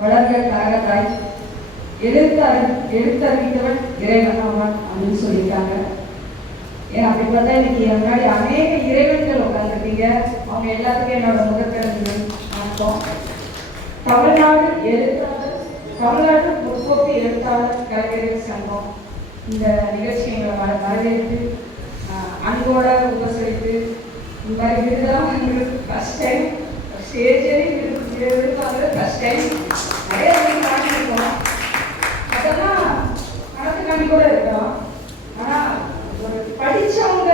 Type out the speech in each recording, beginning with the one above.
வளர்க கனகத்தாய் எழுத்தறிந்தவன் இறைவன் அவன் அப்படின்னு சொல்லியிருக்காங்க. ஏன்னா அப்படி பார்த்தா இன்னைக்கு முன்னாடி அநேக இறைவன்கள் உட்காந்துருக்கீங்க. அவங்க எல்லாத்துக்கும் என்னோட முதற்கடமை வணக்கம். தமிழ்நாடு முற்போக்கு எழுத்தாளர் கலைஞர்கள் சங்கம் இந்த நிகழ்ச்சி எங்களை வரவேற்று அன்போட உபசரித்து இந்த மாதிரி விருதெல்லாம் எங்களுக்கு ஃபர்ஸ்ட் டைம் ஸ்டேஜ்லேயும் விருது ஃபர்ஸ்ட் டைம் நிறைய வாங்கியிருக்கோம். அதெல்லாம் கணக்கு கூட இருக்கலாம். ஆனால் ஒரு படித்தவங்க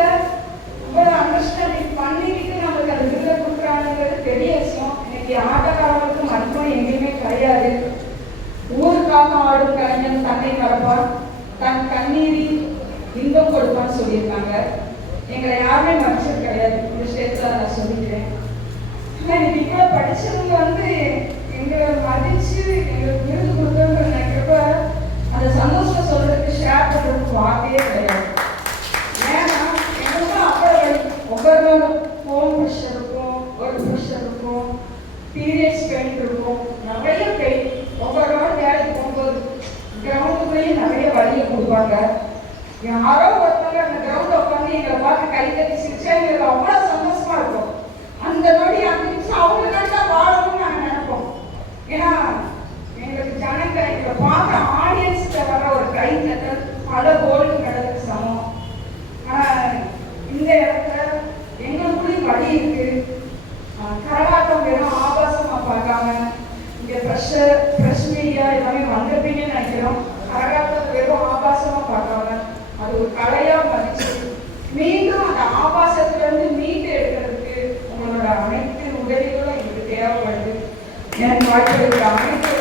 ரொம்ப அண்டர்ஸ்டாண்டிங் பண்ணிக்கிட்டு நம்மளுக்கு அந்த விருதை கொடுக்குறாங்கிறது பெரிய விஷயம். இன்னைக்கு ஆட்டக்காரர்களுக்கு மருத்துவம் எங்கேயுமே கிடையாது. ஊருக்காக ஆடும் கலைஞன் தன்னை மறப்பான், தன் கண்ணீரில் இன்பம் கொடுப்பான்னு சொல்லியிருக்காங்க. எங்களை யாருமே மறைச்சது கிடையாது. இந்த விஷயத்தில் நான் சொல்லிக்கிறேன். ஆனால் இன்னைக்கு இவ்வளோ படித்தவங்க எங்களை மதித்து எங்களுக்கு விருது கொடுத்தவங்க நினைக்கிறப்ப அந்த சந்தோஷத்தை சொல்றதுக்கு ஷேர் பண்ணுறதுக்கு வார்த்தையே கிடையாது. ஏன்னா எங்களுக்கும் அவ்வளோ ஒவ்வொரு ஹோம் ப்ரெஷர் இருக்கும், ஒர்க் ப்ரெஷர் இருக்கும், பீரியட்ஸ் பெயின் இருக்கும், நிறைய பெயின். ஒவ்வொரு வேலைக்கு போகும்போது கிரவுண்டுக்குள்ளேயும் நிறைய வழியை கொடுப்பாங்க. யாரோ ஒருத்தவங்க அந்த கிரவுண்ட் உட்காந்து எங்களை பார்த்து கை கட்டி சிரிச்சா எங்களுக்கு அவ்வளோ சந்தோஷமா இருக்கும். அந்த நொடி அந்த நிமிஷம் அவங்களுக்காக வாழணும்னு நாங்கள் நினைப்போம். ஏன்னா எங்களுக்கு ஜனங்க எங்களை பார்க்குற ஆடியன்ஸ்கிட்ட வர ஒரு கை தட்டல் பல கோல்டு மெடலுக்கு சமம். ஆனால் இந்த இடத்துல எங்களுக்குள்ளேயும் வழி இருக்கு. கரகாட்டம் வெறும் ஆபாசமாக பார்க்காம இங்கே ப்ரெஷ் மீடியா எல்லாமே வந்திருப்பீங்கன்னு நினைக்கிறோம். கரகாட்டத்தை வெறும் ஆபாசமாக பார்க்காம அது ஒரு கலையாக மதிச்சு மீண்டும் அந்த ஆபாசத்திலிருந்து மீட்டு எடுக்கிறதுக்கு உங்களோட அனைத்து உதவிகளும் எங்களுக்கு தேவைப்படுது. எனக்கு வாய்ப்பு அனைத்து